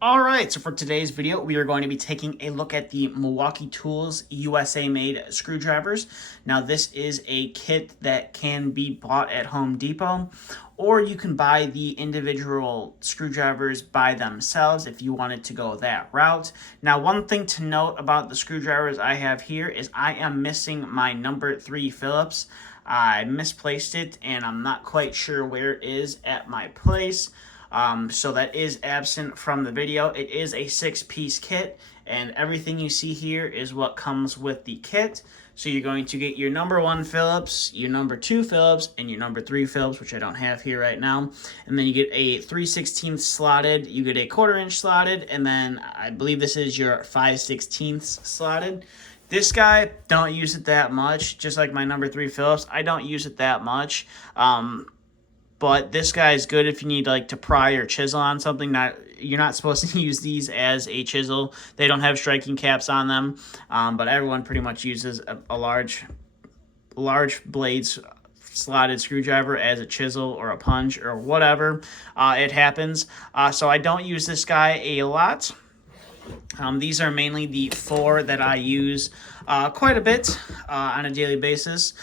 All right, so for today's video, we are going to be taking a look at the Milwaukee Tools USA made screwdrivers. Now, this is a kit that can be bought at Home Depot, or you can buy the individual screwdrivers by themselves if you wanted to go that route. Now, one thing to note about the screwdrivers I have here is I am missing my number 3 Phillips. I misplaced it, and I'm not quite sure where it is at my place. So that is absent from the video. It is a 6-piece kit, and everything you see here is what comes with the kit. So you're going to get your number 1 Phillips, your number 2 Phillips, and your number 3 Phillips, which I don't have here right now. And then you get a 3/16 slotted, you get a 1/4-inch slotted, and then I believe this is your 5/16 slotted. This guy, don't use it that much, just like my number 3 Phillips. I don't use it that much. But this guy is good if you need to pry or chisel on something. You're not supposed to use these as a chisel. They don't have striking caps on them, but everyone pretty much uses a large blades slotted screwdriver as a chisel or a punch or whatever. It happens. So I don't use this guy a lot. These are mainly the 4 that I use quite a bit on a daily basis.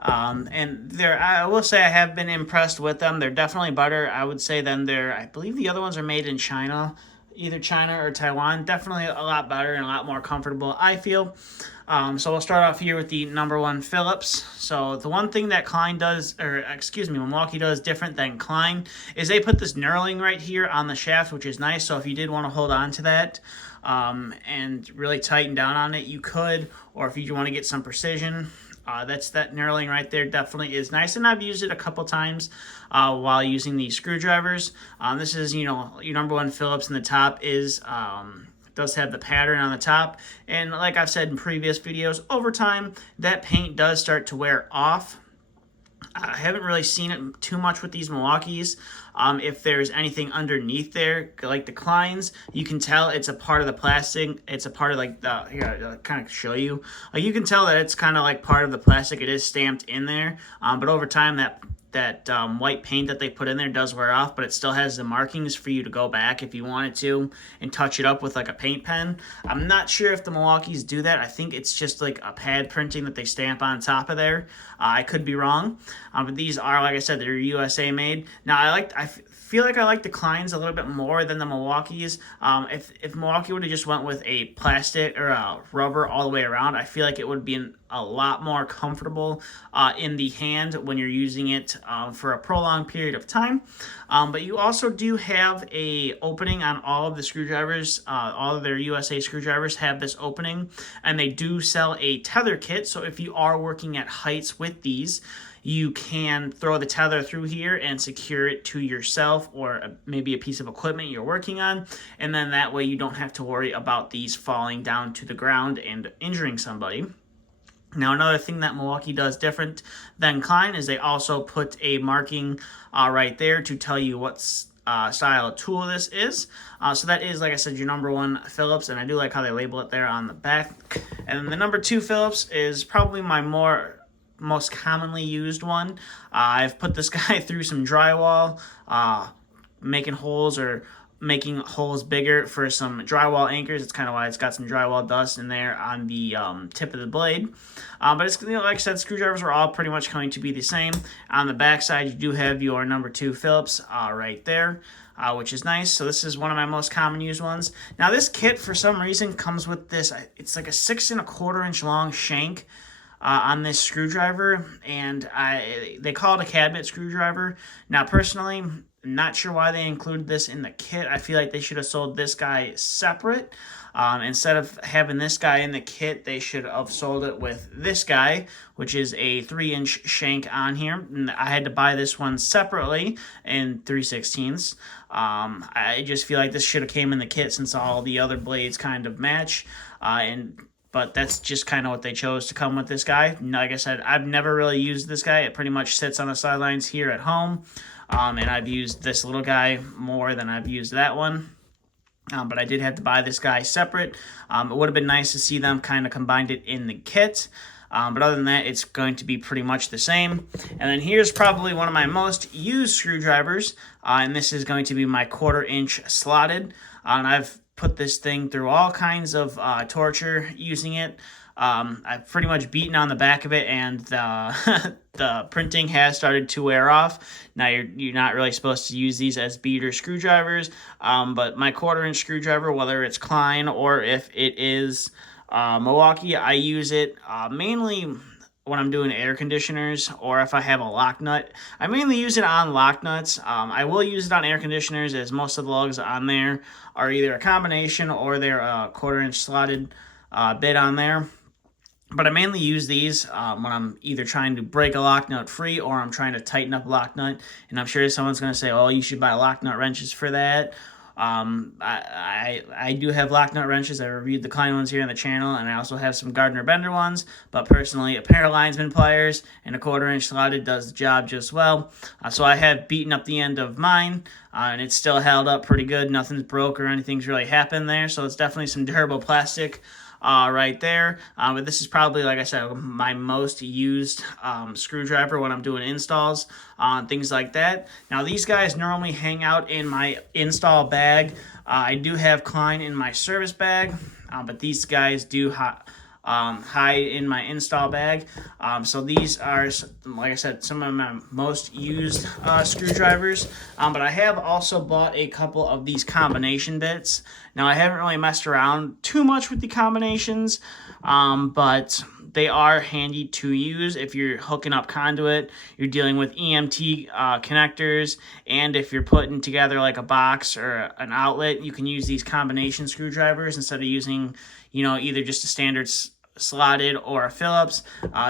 And I will say I have been impressed with them. They're definitely better, I would say, than I believe the other ones are made in China, either China or Taiwan. Definitely a lot better and a lot more comfortable, I feel. So we'll start off here with the number 1 Phillips. So the one thing that Milwaukee does different than Klein is they put this knurling right here on the shaft, which is nice. So if you did want to hold on to that and really tighten down on it, you could. Or if you want to get some precision, that knurling right there definitely is nice, and I've used it a couple times while using these screwdrivers. This is, your number 1 Phillips, and the top does have the pattern on the top, and like I've said in previous videos, over time that paint does start to wear off. I haven't really seen it too much with these Milwaukees. If there's anything underneath there, like the Kleins, you can tell it's a part of the plastic. It's a part of here, I'll kind of show you. You can tell that it's kind of like part of the plastic. It is stamped in there, but over time that white paint that they put in there does wear off, but it still has the markings for you to go back if you wanted to and touch it up with like a paint pen. I'm not sure if the Milwaukees do that. I think it's just like a pad printing that they stamp on top of there. I could be wrong, but these are, like I said, they're USA made. Now I feel like I like the Kleins a little bit more than the Milwaukees. If Milwaukee would have just went with a plastic or a rubber all the way around, I feel like it would be a lot more comfortable in the hand when you're using it for a prolonged period of time. But you also do have a opening on all of the screwdrivers. All of their USA screwdrivers have this opening, and they do sell a tether kit. So if you are working at heights with these, you can throw the tether through here and secure it to yourself or maybe a piece of equipment you're working on, and then that way you don't have to worry about these falling down to the ground and injuring somebody. Now, another thing that Milwaukee does different than Klein is they also put a marking right there to tell you what style of tool this is. So that is, like I said, your number 1 Phillips, and I do like how they label it there on the back. And then the number 2 Phillips is probably my most commonly used one. I've put this guy through some drywall, making holes bigger for some drywall anchors. It's kind of why it's got some drywall dust in there on the tip of the blade. But it's, like I said, screwdrivers are all pretty much going to be the same. On the back side, you do have your number 2 Phillips right there, which is nice. So this is one of my most common used ones. Now this kit, for some reason, comes with this. It's like a 6 1/4-inch long shank on this screwdriver, and they call it a cabinet screwdriver. Now, personally, not sure why they included this in the kit. I feel like they should have sold this guy separate. Instead of having this guy in the kit, they should have sold it with this guy, which is a 3-inch shank on here. And I had to buy this one separately in 3/16. I just feel like this should have came in the kit since all the other blades kind of match. But that's just kind of what they chose to come with this guy. Like I said, I've never really used this guy. It pretty much sits on the sidelines here at home. And I've used this little guy more than I've used that one. But I did have to buy this guy separate. It would have been nice to see them kind of combined it in the kit. But other than that, it's going to be pretty much the same. And then here's probably one of my most used screwdrivers, and this is going to be my 1/4-inch slotted. And I've put this thing through all kinds of torture using it. I've pretty much beaten on the back of it, and the printing has started to wear off. Now, you're not really supposed to use these as beater screwdrivers, but my 1/4-inch screwdriver, whether it's Klein or if it is Milwaukee, I use it mainly when I'm doing air conditioners or if I have a lock nut. I mainly use it on lock nuts. I will use it on air conditioners, as most of the lugs on there are either a combination or they're a 1/4-inch slotted bit on there. But I mainly use these when I'm either trying to break a lock nut free or I'm trying to tighten up a lock nut. And I'm sure someone's going to say, oh, you should buy lock nut wrenches for that. I do have lock nut wrenches. I reviewed the Klein ones here on the channel, and I also have some Gardner Bender ones. But personally, a pair of linesman pliers and a 1/4-inch slotted does the job just well. So I have beaten up the end of mine, and it's still held up pretty good. Nothing's broke or anything's really happened there. So it's definitely some durable plastic right there. But this is probably, like I said, my most used screwdriver when I'm doing installs on things like that. Now, these guys normally hang out in my install bag. I do have Klein in my service bag, but these guys do hide in my install bag. So these are, like I said, some of my most used screwdrivers. But I have also bought a couple of these combination bits. Now, I haven't really messed around too much with the combinations, but they are handy to use if you're hooking up conduit, you're dealing with EMT connectors, and if you're putting together like a box or an outlet, you can use these combination screwdrivers instead of using, either just a standard slotted or a Phillips.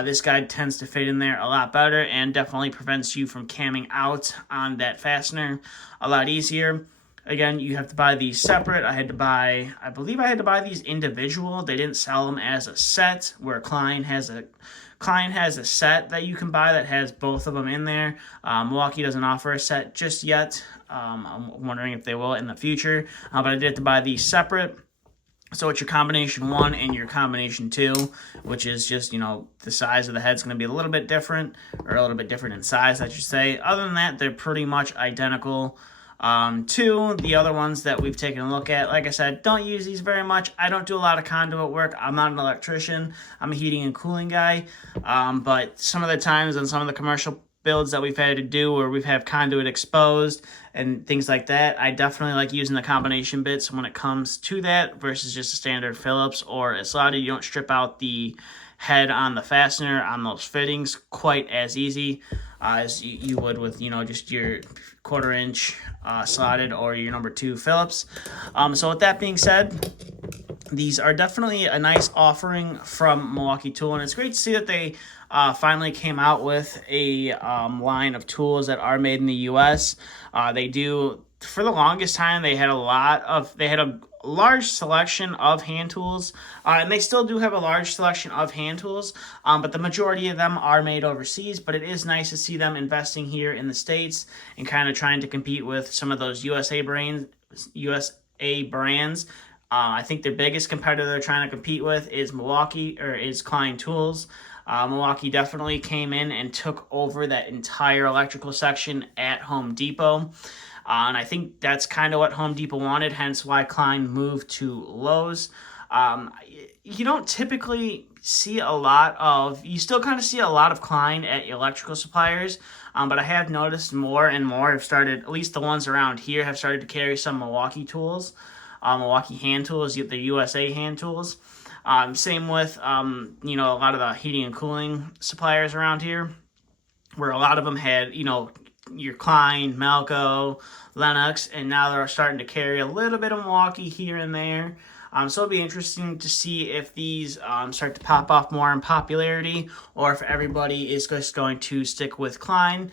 This guy tends to fit in there a lot better and definitely prevents you from camming out on that fastener a lot easier. Again, you have to buy these separate. I believe I had to buy these individual. They didn't sell them as a set, where Klein has a set that you can buy that has both of them in there. Milwaukee doesn't offer a set just yet. I'm wondering if they will in the future. But I did have to buy these separate. So it's your combination 1 and your combination 2, which is just, the size of the head's going to be a little bit different, or a little bit different in size, I should say. Other than that, they're pretty much identical to the other ones that we've taken a look at. Like I said, don't use these very much. I don't do a lot of conduit work. I'm not an electrician. I'm a heating and cooling guy. But some of the times on some of the commercial builds that we've had to do where we've had conduit exposed and things like that, I definitely like using the combination bits when it comes to that versus just a standard Phillips or a slotted. You don't strip out the head on the fastener on those fittings quite as easy as you would with, just your 1/4-inch slotted or your number 2 Phillips. So with that being said, these are definitely a nice offering from Milwaukee Tool, and it's great to see that they finally came out with a line of tools that are made in the U.S. They do, for the longest time, they had a large selection of hand tools, and they still do have a large selection of hand tools, but the majority of them are made overseas. But it is nice to see them investing here in the States and kind of trying to compete with some of those USA brands. I think their biggest competitor they're trying to compete with is Klein Tools. Milwaukee definitely came in and took over that entire electrical section at Home Depot. And I think that's kind of what Home Depot wanted, hence why Klein moved to Lowe's. You don't typically see you still kind of see a lot of Klein at electrical suppliers, but I have noticed more and more have started, at least the ones around here, have started to carry some Milwaukee tools. Milwaukee hand tools, the USA hand tools. Same with, a lot of the heating and cooling suppliers around here, where a lot of them had, your Klein, Melco, Lennox, and now they're starting to carry a little bit of Milwaukee here and there. So it'll be interesting to see if these start to pop off more in popularity, or if everybody is just going to stick with Klein.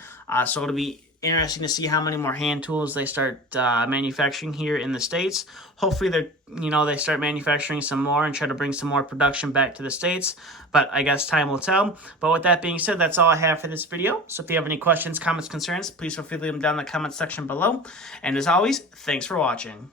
So it'll be interesting to see how many more hand tools they start manufacturing here in the States. Hopefully they start manufacturing some more and try to bring some more production back to the States, but I guess time will tell. But with that being said, that's all I have for this video. So if you have any questions, comments, concerns, please feel free to leave them down in the comment section below. And as always, thanks for watching.